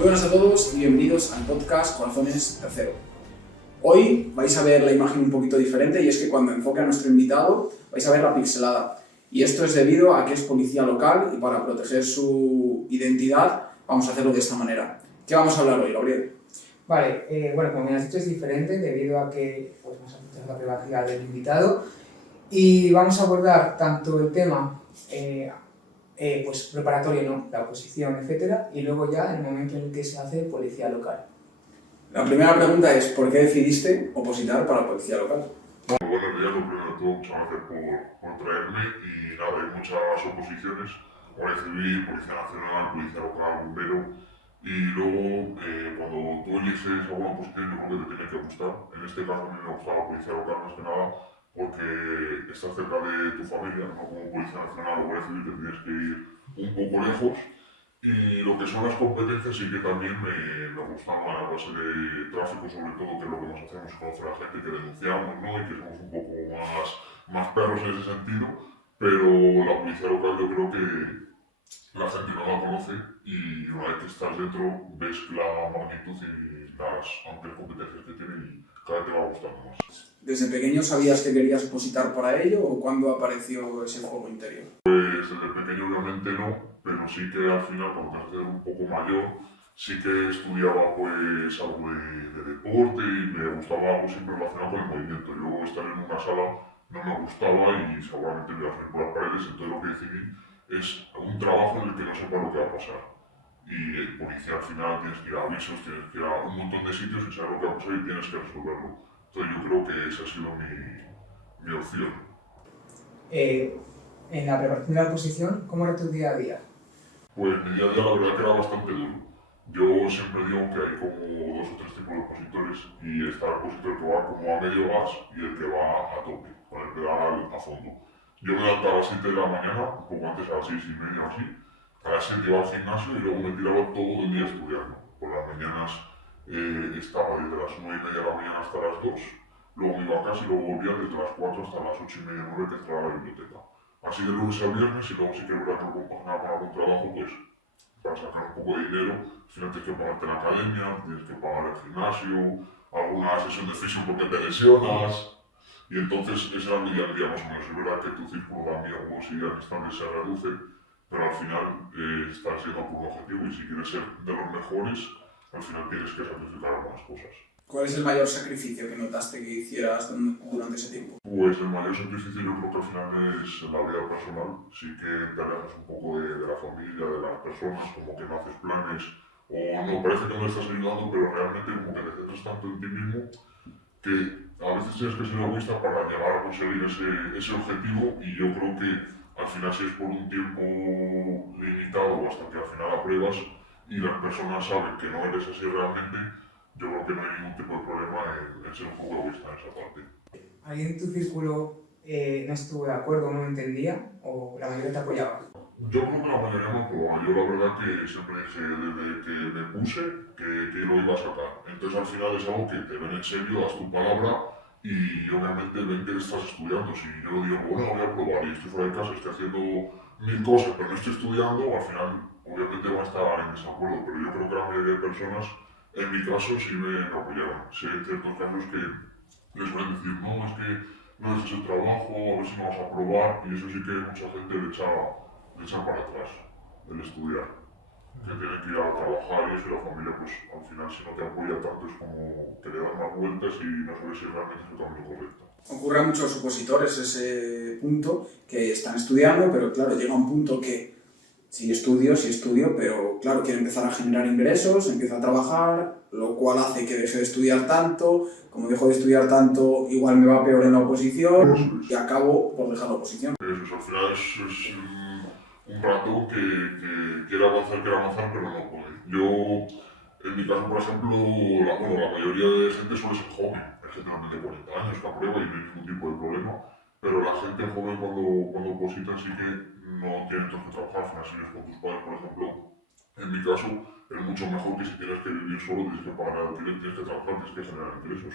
Muy buenas a todos y bienvenidos al podcast Corazones Tercero. Hoy vais a ver la imagen un poquito diferente y es que cuando enfoque a nuestro invitado vais a ver la pixelada. Y esto es debido a que es policía local y para proteger su identidad vamos a hacerlo de esta manera. ¿Qué vamos a hablar hoy, Gabriel? Vale, bueno, como me has dicho es diferente debido a que vamos a proteger la privacidad del invitado y vamos a abordar tanto el tema preparatorio, ¿no? La oposición, etcétera, y luego ya el momento en el que se hace policía local. La primera pregunta es ¿por qué decidiste opositar para policía local? Bueno, ya lo primero de todo, muchas gracias por traerme y nada, hay muchas oposiciones, Guardia Civil, Policía Nacional, Policía Local, Bombero y luego cuando tú eliges alguna oposición yo creo que te tiene que gustar. En este caso a mí me gustaba Policía Local más que nada porque estás cerca de tu familia, no como Policía Nacional o Guardia Civil que tienes que ir un poco lejos. Y lo que son las competencias sí que también me gustan a la base de tráfico, sobre todo, que es lo que más hacemos, conocer a la gente que denunciamos, ¿no? Y que somos un poco más perros en ese sentido, pero la policía local yo creo que la gente no la conoce y una vez que estás dentro ves la magnitud y las amplias competencias que tiene y cada vez te va gustando más. ¿Desde pequeño sabías que querías opositar para ello o cuándo apareció ese fuego interior? Pues desde pequeño obviamente no, pero sí que al final cuando te haces un poco mayor, sí que estudiaba pues algo de deporte y me gustaba algo siempre relacionado con el movimiento. Yo estar en una sala no me gustaba y seguramente me iba a salir por las paredes, entonces lo que decidí es un trabajo en el que no sepa lo que va a pasar. Y el policía al final tienes que ir a avisos, tienes que ir a un montón de sitios y saber lo que va a pasar y tienes que resolverlo. Entonces yo creo que esa ha sido mi opción. En la preparación de la oposición, ¿cómo era tu día a día? Pues mi día a día la verdad que era bastante duro. Yo siempre digo que hay como dos o tres tipos de opositores y está el opositor que va como a medio gas y el que va a tope, con el pedal a fondo. Yo me levantaba a las 7 de la mañana, un poco antes a las 6:30 o así, a las 7 iba al gimnasio y luego me tiraba todo el día estudiando. Por las mañanas estaba desde las 9:30 de la mañana hasta las 2, luego me iba a casa y luego volvía desde las 4 hasta las 8:30 9 que estaba en la biblioteca. Así de lunes a viernes y luego sí que es verdad que lo compaginaba con algún trabajo, pues para sacar un poco de dinero, al final tienes que pagarte la academia, tienes que pagar el gimnasio, alguna sesión de fisio porque te lesionas, y entonces ese era mi día a día más o menos. Es verdad que tu círculo de amigos y amistades se reduce, pero al final estás yendo por un objetivo y si quieres ser de los mejores, al final tienes que sacrificar algunas cosas. ¿Cuál es el mayor sacrificio que notaste que hicieras durante ese tiempo? Pues el mayor sacrificio yo creo que al final es la vida personal. Sí que te alejas un poco de la familia, de las personas, como que no haces planes o no, parece que no estás ayudando, pero realmente como que te centras tanto en ti mismo que a veces tienes que ser egoísta para llegar a conseguir ese objetivo y yo creo que al final si es por un tiempo limitado hasta que al final apruebas y las personas saben que no eres así realmente, yo creo que no hay ningún tipo de problema en ser un poco egoísta en esa parte. ¿Alguien en tu círculo no estuvo de acuerdo, no lo entendía o la mayoría te apoyaba? Yo creo que la mayoría me aprobaba. Yo la verdad que siempre dije desde que me puse que lo iba a sacar. Entonces al final es algo que te ven en serio, das tu palabra y obviamente ven que estás estudiando. Si yo digo, bueno, voy a probar y estoy fuera de casa, estoy haciendo 1000 cosas pero no estoy estudiando, al final obviamente van a estar en desacuerdo. Pero yo creo que la mayoría de personas, en mi caso, sí me apoyaron. Sí hay ciertos casos que les suelen decir, no, es que no es el trabajo, a ver si no vas a probar y eso sí que mucha gente le echa para atrás el estudiar, que tiene que ir a trabajar y eso y la familia pues al final si no te apoya tanto es como que le das más vueltas y no sabes si realmente es el camino correcto. Ocurre a muchos opositores ese punto que están estudiando, pero claro, llega un punto que sí estudio, pero claro, quiere empezar a generar ingresos, empieza a trabajar, lo cual hace que deje de estudiar tanto, como dejo de estudiar tanto, igual me va peor en la oposición y acabo por dejar la oposición. Eso es, al final es un rato que quiere avanzar, pero no puede. Yo, en mi caso, por ejemplo, la mayoría de gente suele ser joven, hay gente también de 40 años que aprueba y no hay ningún tipo de problema, pero la gente joven cuando oposita sí que no tiene entonces que trabajar, al final si vives con tus padres, por ejemplo, en mi caso es mucho mejor que si tienes que vivir solo, tienes que pagar alquiler, tienes que trabajar, tienes que generar ingresos.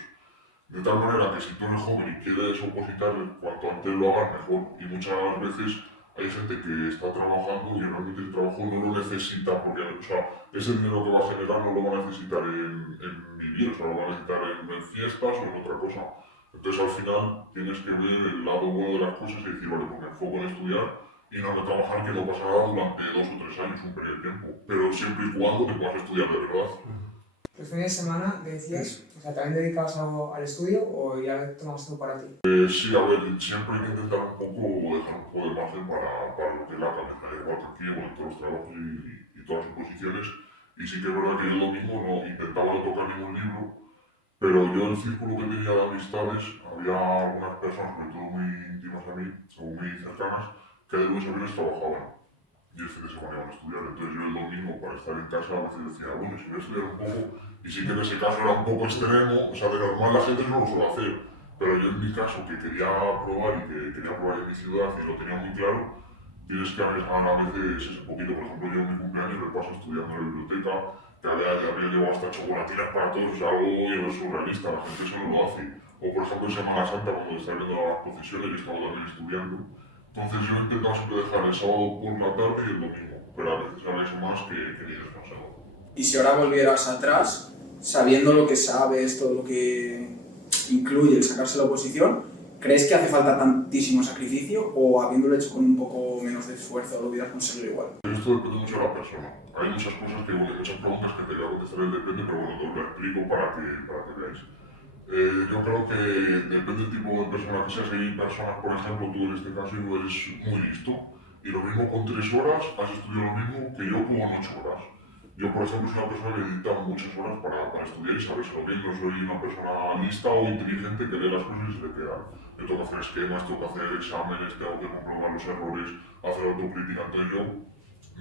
De tal manera que si tú eres joven y quieres opositar, cuanto antes lo hagas mejor. Y muchas veces hay gente que está trabajando y realmente el trabajo no lo necesita porque, o sea, ese dinero que va a generar no lo va a necesitar en vivir, o sea, lo va a necesitar en fiestas o en otra cosa. Entonces al final tienes que ver el lado bueno de las cosas y decir, vale, pues me enfoco en estudiar y no en trabajar, que no pasa nada durante 2 o 3 años, un periodo de tiempo, pero siempre y cuando te puedas estudiar de verdad. ¿Los fines de semana decías? O sea, ¿también dedicabas algo al estudio o ya tomas todo para ti? Sí, a ver, siempre hay que intentar un poco dejar un poco de margen para lo que es la cabeza, igual que aquí, igual que todos los trabajos y todas las oposiciones. Y sí que es verdad que yo el domingo no intentaba no tocar ningún libro, pero yo en el círculo que tenía de amistades había algunas personas, sobre todo muy íntimas a mí, o muy cercanas, que de lunes a viernes trabajaban y el fin de semana iban a estudiar. Entonces yo el domingo, para estar en casa, a veces decía, bueno, si voy a estudiar un poco, y sí que en ese caso era un poco extremo, o sea, de normal la gente no lo suele hacer, pero yo en mi caso, que quería probar y que quería probar en mi ciudad y lo tenía muy claro, tienes que arriesgar a veces ese poquito. Por ejemplo, yo en mi cumpleaños me paso estudiando en la biblioteca, que había llevado hasta chocolatinas para todos, o sea, algo surrealista, la gente eso no lo hace. O por ejemplo en Semana Santa, cuando estaba viendo las procesiones, yo estaba también estudiando. Entonces yo he intentado siempre dejar el sábado por la tarde y el domingo, pero a veces ahora eso más que ni descansado. Y si ahora volvieras atrás, sabiendo lo que sabes, todo lo que incluye el sacarse la oposición, ¿crees que hace falta tantísimo sacrificio o habiéndolo hecho con un poco menos de esfuerzo lo hubieras conseguido igual? Esto depende mucho de la persona. Hay muchas cosas que, bueno, hay muchas preguntas que te voy a contestar el depende, pero bueno, te lo explico para que veáis. Yo creo que depende del tipo de persona que seas. Hay personas, por ejemplo, tú en este caso eres muy listo y lo mismo con 3 horas has estudiado lo mismo que yo con 8 horas. Yo, por ejemplo, soy una persona que necesita muchas horas para estudiar y sabérselo bien. No soy una persona lista o inteligente que lee las cosas y se le quedan. Yo tengo que hacer esquemas, tengo que hacer exámenes, tengo que comprobar los errores, hacer autocrítica. Entonces yo,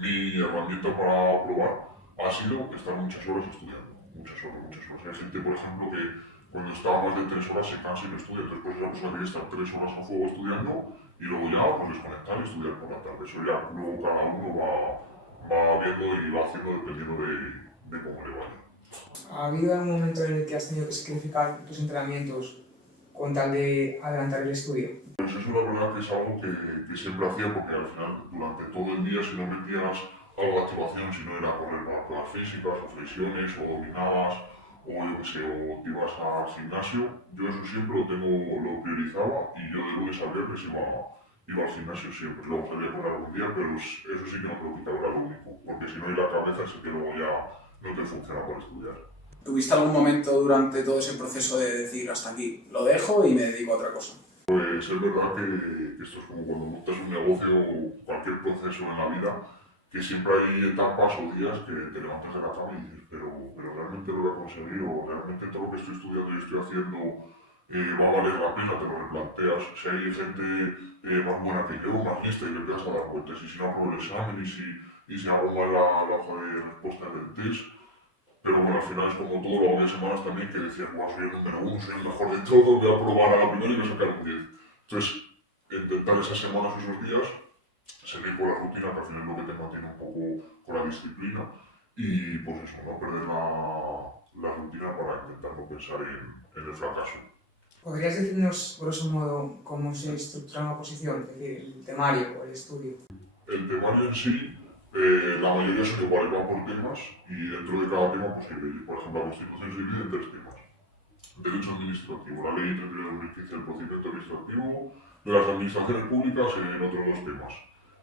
mi herramienta para probar ha sido estar muchas horas estudiando. Muchas horas, muchas horas. Hay gente, por ejemplo, que cuando estaba más de 3 horas se cansa y no estudia. Entonces, pues esa persona tiene que estar 3 horas a fuego estudiando y luego ya pues, desconectar y estudiar por la tarde. Eso ya luego cada uno va viendo y va haciendo dependiendo de cómo le vaya. ¿Ha habido algún momento en el que has tenido que sacrificar tus entrenamientos con tal de adelantar el estudio? Pues eso la verdad que es algo que siempre hacía, porque al final durante todo el día si no metías algo de activación, si no era correr para pruebas físicas o flexiones o dominadas o yo que sé, o te ibas al gimnasio, yo eso siempre lo priorizaba y yo de lunes a viernes iba al gimnasio siempre. Luego salía por algún día, pero eso sí que no me lo quitaba, era lo único, porque si no hay la cabeza sí que luego ya no te funciona para estudiar. ¿Tuviste algún momento durante todo ese proceso de decir hasta aquí, lo dejo y me dedico a otra cosa? Pues es verdad que esto es como cuando montas un negocio o cualquier proceso en la vida, que siempre hay etapas o días que te levantas de la cama y dices, pero realmente lo voy a conseguir o realmente todo lo que estoy estudiando y estoy haciendo va a valer la pena, te lo replanteas. Si hay gente más buena que yo, más lista y le empiezas a dar vueltas, y si no apruebo el examen y si hago mal la hoja de respuesta del test. Pero bueno, al final es como todo, luego había semanas también que decías, bueno, soy el número uno, soy el mejor de todo, voy a probar a la primera y voy a sacar un 10. Entonces, intentar esas semanas, esos días, seguir con la rutina, que al final es lo que te mantiene un poco con la disciplina, y pues eso, no perder la rutina para intentar no pensar en el fracaso. ¿Podrías decirnos, grosso modo, cómo se estructura una oposición? Es decir, el temario o el estudio. El temario en sí, la mayoría son iguales, van por temas y dentro de cada tema, pues por ejemplo, la Constitución se divide en 3 temas. Derecho administrativo, la Ley 33 de 2015 del procedimiento administrativo de las administraciones públicas en otros 2 temas.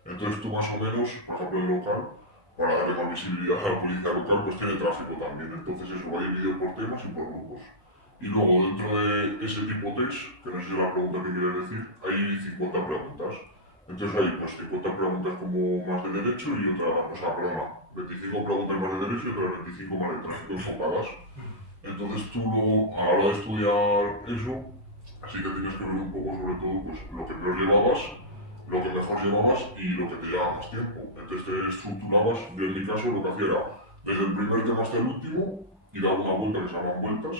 Entonces tú más o menos, por ejemplo el local, para darle más visibilidad a la policía local, pues tiene tráfico también. Entonces eso va dividido por temas y por grupos. Y luego dentro de ese tipo test, que no sé si es la pregunta que quieres decir, hay 50 preguntas. Entonces hay pues 50 preguntas como más de derecho y otras, o sea, perdona, 25 preguntas más de derecho y otras 25 más de tráfico enfocadas. Entonces tú luego, a la hora de estudiar eso, así que tienes que ver un poco sobre todo pues, lo que peor llevabas, lo que mejor llevabas y lo que te llevaba más tiempo. Entonces te estructurabas, yo en mi caso lo que hacía era desde el primer tema hasta el último y daba una vuelta que se llaman vueltas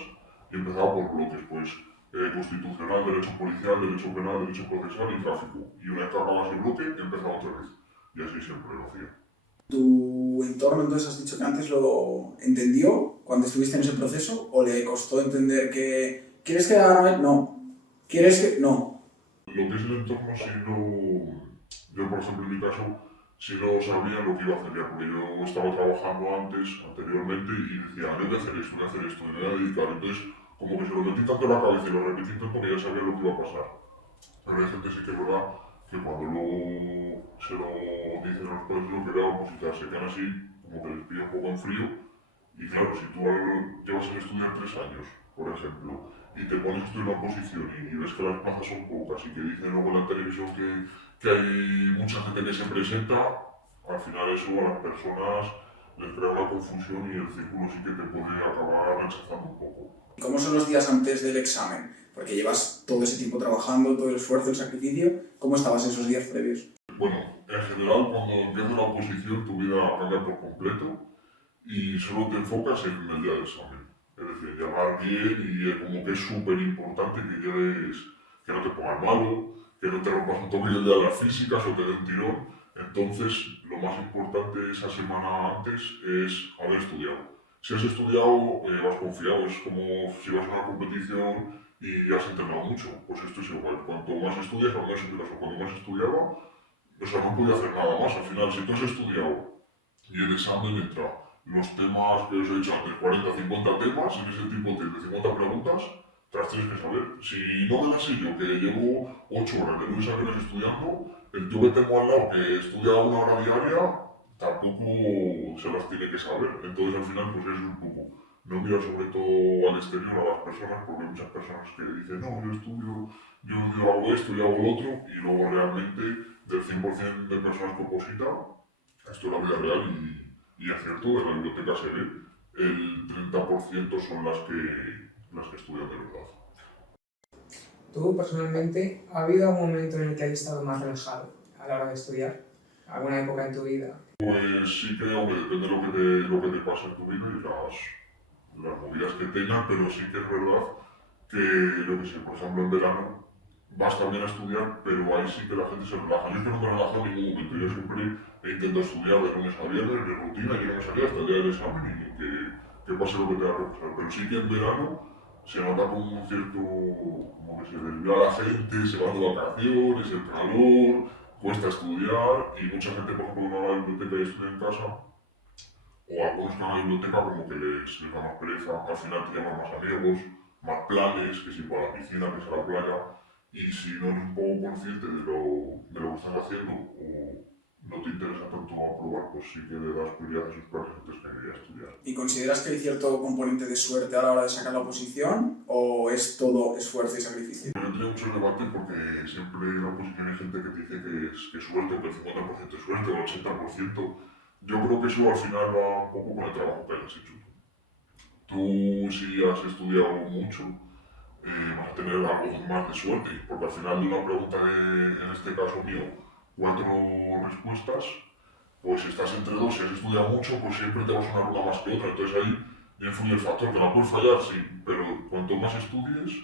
y empezaba por bloques, pues constitucional, derecho policial, derecho penal, derecho procesal y tráfico. Y una vez que acabas el bloque, empezaba otra vez. Y así siempre lo hacía. ¿Tu entorno entonces has dicho que antes lo entendió cuando estuviste en ese proceso o le costó entender que quieres que haga no? ¿Quieres que no? Lo que es el entorno sí Yo, por ejemplo, en mi caso, sí no sabía lo que iba a hacer ya, porque yo estaba trabajando anteriormente, y decía, yo voy a hacer esto, voy a hacer esto, me voy a dedicar. Entonces, como que se lo metí tanto en la cabeza y lo repetí tanto que ya sabía lo que iba a pasar. Pero hay gente sí que es verdad que cuando luego se lo dicen a los padres lo que le va a opositar, se quedan así, como que les pilla un poco en frío. Y claro, si tú llevas a estudiar 3 años, por ejemplo, y te pones a estudiar una oposición y ves que las plazas son pocas y que dicen luego en la televisión que hay mucha gente que se presenta, al final eso a las personas les crea una confusión y el círculo sí que te puede acabar rechazando un poco. ¿Cómo son los días antes del examen? Porque llevas todo ese tiempo trabajando, todo el esfuerzo, el sacrificio. ¿Cómo estabas esos días previos? Bueno, en general cuando empieza una oposición tu vida cambia por completo y solo te enfocas en el día del examen. Es decir, llegar bien y como que es súper importante que llegues, que no te pongas malo, que no te rompas un tobillo el día de las físicas o te den tirón. Entonces, lo más importante esa semana antes es haber estudiado. Si has estudiado, vas confiado, es como si vas a una competición y has entrenado mucho. Pues esto es igual, cuanto más estudias, al menos en mi caso, cuanto más estudiaba, o sea, no podía hacer nada más. Al final, si tú has estudiado y el examen entra los temas que os he dicho antes, 40, 50 temas, en ese tipo de 50 preguntas, te las tienes que saber. Si no me las sé yo, que llevo 8 horas de lunes a viernes estudiando, el tío que tengo al lado, que estudia 1 hora diaria, tampoco se las tiene que saber. Entonces, al final, pues es un poco. No mirar sobre todo al exterior a las personas, porque hay muchas personas que dicen, no, yo estudio, yo hago esto, yo hago lo otro, y luego realmente del 100% de personas que opositan, esto es la vida real y acierto, de la biblioteca se ve, el 30% son las que estudian de verdad. Tú, personalmente, ¿ha habido algún momento en el que hayas estado más relajado a la hora de estudiar? ¿Alguna época en tu vida? Pues sí creo que depende de lo que te pasa en tu vida y las movidas que tengas, pero sí que es verdad que, yo que sé, por ejemplo en verano vas también a estudiar, pero ahí sí que la gente se relaja. Yo es que no me relajo en ningún momento, yo siempre intento estudiar de lunes a viernes, de rutina, yo no me salía hasta el día del examen y que pase lo que tenga que pasar. Pero sí que en verano se nota como un cierto, como que se desvía la gente, se van de vacaciones, el calor, cuesta estudiar y mucha gente, por ejemplo, no va a la biblioteca y estudia en casa, o algunos que van a la biblioteca como que les da más pereza, al final te llaman más amigos, más planes, que si para la piscina, que si a la playa, y si no eres un poco consciente de lo que estás haciendo o no te interesa tanto aprobar, pues sí que le das prioridad a esos planes antes que ir a estudiar. ¿Y consideras que hay cierto componente de suerte a la hora de sacar la oposición o es todo esfuerzo y sacrificio? Yo he tenido muchos debates porque siempre en la oposición hay gente que te dice que es suerte, que el 50% es suerte o el 80%. Yo creo que eso al final va un poco con el trabajo que hayas hecho. Tú si has estudiado mucho, vas a tener algo más de suerte, porque al final de una pregunta en este caso mío, 4 respuestas, pues si estás entre dos, si has estudiado mucho, pues siempre te va a sonar una más que otra. Entonces ahí influye el factor que la puedes fallar, sí, pero cuanto más estudies,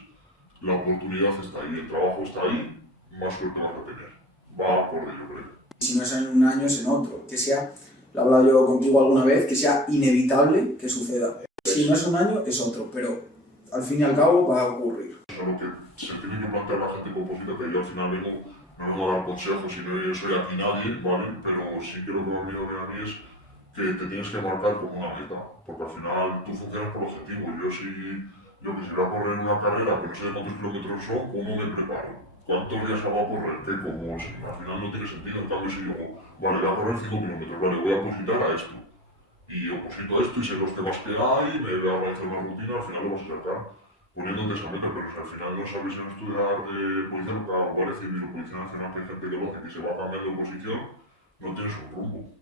la oportunidad está ahí, el trabajo está ahí, más suerte vas a tener. Va por ello, creo. Si no es en un año, es en otro. Que sea, lo he hablado yo contigo alguna vez, que sea inevitable que suceda. Si no es un año, es otro, pero al fin y al cabo va a ocurrir. Eso es lo que se tiene que plantear la gente que oposita, que yo al final vengo, no vengo a dar consejos, y no yo soy aquí nadie, ¿vale? Pero sí que lo que me ha venido a mí es que te tienes que marcar como una meta, porque al final tú funcionas por objetivos. Yo quisiera correr una carrera que no sé de cuántos kilómetros son, ¿cómo me preparo? ¿Cuántos días hago a correr? ¿Qué? Como al final no tiene sentido. En cambio, si yo, vale, voy a correr 5 kilómetros, vale, voy a opositar a esto. Y oposito a esto y sé los temas que hay, me voy a organizar una rutina, al final lo vas a sacar poniéndote esa meta, pero si al final no sabes en estudiar policía local, guardia civil o policía nacional, que hay gente que lo hace, que se va cambiando de posición, no tienes un rumbo.